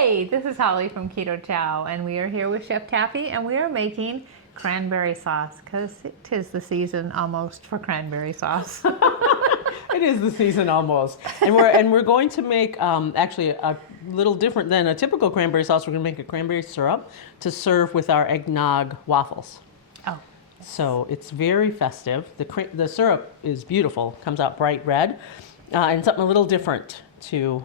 Hi, this is Holly from Keto Chow, and we are here with Chef Taffy, and we are making cranberry sauce because it is the season almost for cranberry sauce. It is the season almost, and we're going to make actually a little different than a typical cranberry sauce. We're going to make a cranberry syrup to serve with our eggnog waffles. Oh, so it's very festive. The syrup is beautiful, comes out bright red, and something a little different to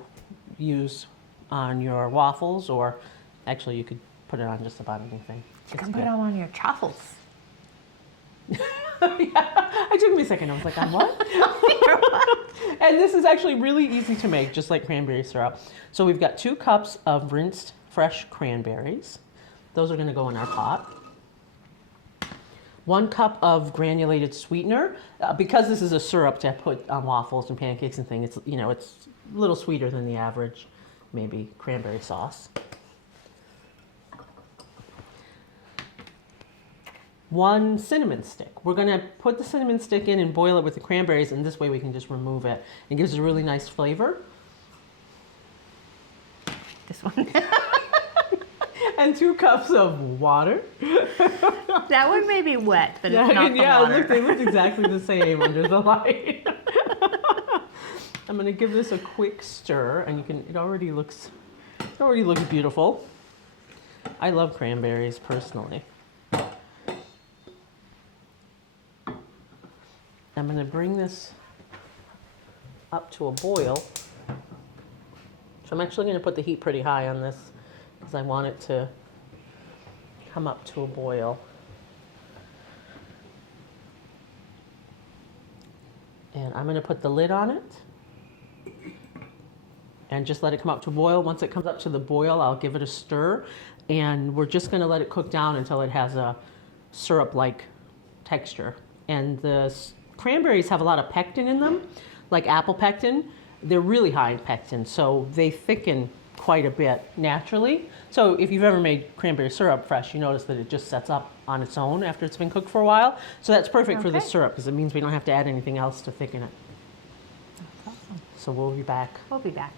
use on your waffles, or actually you could put it on just about anything. You can put it on your chaffles. Yeah, it took me a second. I was like, on what? And this is actually really easy to make, just like cranberry syrup. So we've got 2 cups of rinsed fresh cranberries. Those are going to go in our pot. 1 cup of granulated sweetener. Because this is a syrup to put on waffles and pancakes and things, it's a little sweeter than the average, maybe cranberry sauce. 1 cinnamon stick. We're gonna put the cinnamon stick in and boil it with the cranberries, and this way we can just remove it. It gives a really nice flavor. This one. And 2 cups of water. That one may be wet, but it's not the water. They look exactly the same under the light. I'm gonna give this a quick stir, and it already looks beautiful. I love cranberries personally. I'm going to bring this up to a boil. So I'm actually going to put the heat pretty high on this because I want it to come up to a boil. And I'm going to put the lid on it and just let it come up to a boil. Once it comes up to the boil, I'll give it a stir, and we're just going to let it cook down until it has a syrup-like texture. And the cranberries have a lot of pectin in them, like apple pectin. They're really high in pectin, so they thicken quite a bit naturally. So if you've ever made cranberry syrup fresh, you notice that it just sets up on its own after it's been cooked for a while. So that's perfect for the syrup because it means we don't have to add anything else to thicken it. That's awesome. So we'll be back. We'll be back.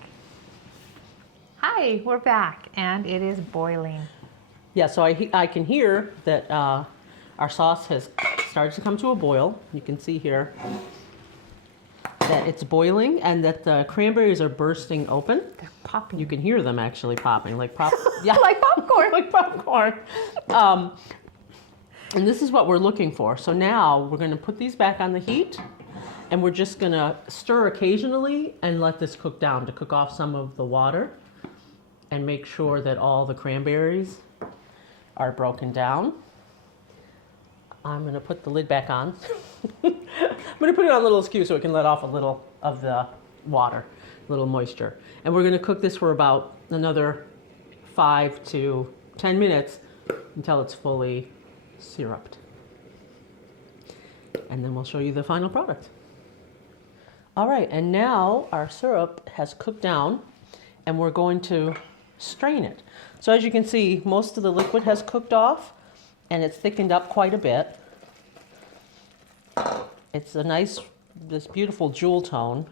Hi, we're back, and it is boiling. Yeah, so I can hear that our sauce has started to come to a boil. You can see here that it's boiling and that the cranberries are bursting open. They're popping. You can hear them actually popping, like pop. Yeah, like popcorn. like popcorn. And this is what we're looking for. So now we're going to put these back on the heat, and we're just going to stir occasionally and let this cook down to cook off some of the water and make sure that all the cranberries are broken down. I'm going to put the lid back on. I'm going to put it on a little askew so it can let off a little of the water, a little moisture. And we're going to cook this for about another 5 to 10 minutes until it's fully syruped. And then we'll show you the final product. All right, and now our syrup has cooked down, and we're going to strain it. So as you can see, most of the liquid has cooked off, and it's thickened up quite a bit. It's this beautiful jewel tone.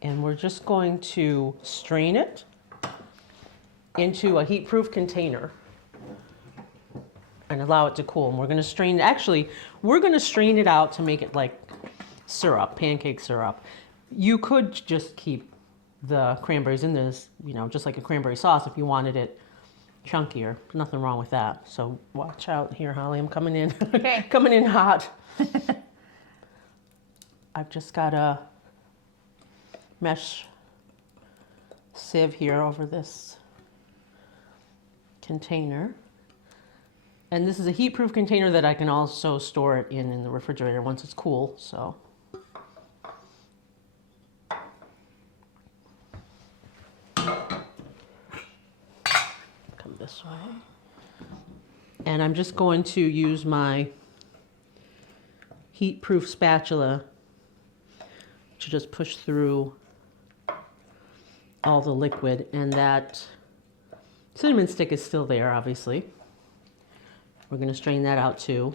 And we're just going to strain it into a heat-proof container and allow it to cool. And we're going to strain it out to make it like syrup, pancake syrup. You could just keep the cranberries in this, just like a cranberry sauce if you wanted it chunkier. Nothing wrong with that. So watch out here, Holly. I'm coming in. Okay. Coming in hot. I've just got a mesh sieve here over this container. And this is a heat-proof container that I can also store it in the refrigerator once it's cool. So this way. And I'm just going to use my heat-proof spatula to just push through all the liquid, and that cinnamon stick is still there, obviously. We're going to strain that out too.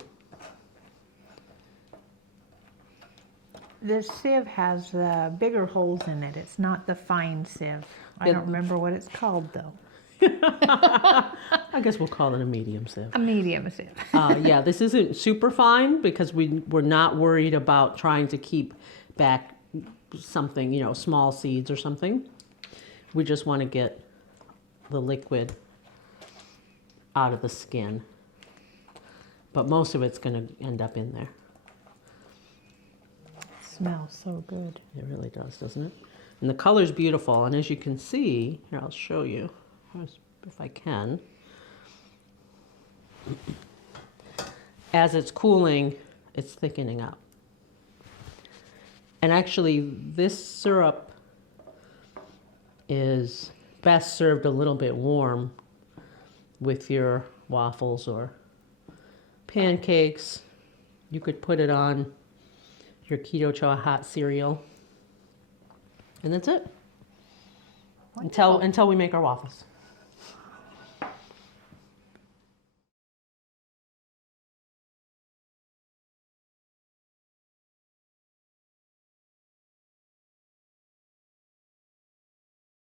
This sieve has bigger holes in it. It's not the fine sieve. I don't remember what it's called though. I guess we'll call it a medium sieve. A medium sieve. Yeah, this isn't super fine because we're not worried about trying to keep back something, you know, small seeds or something. We just want to get the liquid out of the skin. But most of it's going to end up in there. It smells so good. It really does, doesn't it? And the color's beautiful. And as you can see, here, I'll show you if I can. As it's cooling, it's thickening up. And actually, this syrup is best served a little bit warm with your waffles or pancakes. You could put it on your Keto Chow hot cereal. And that's it. Until we make our waffles.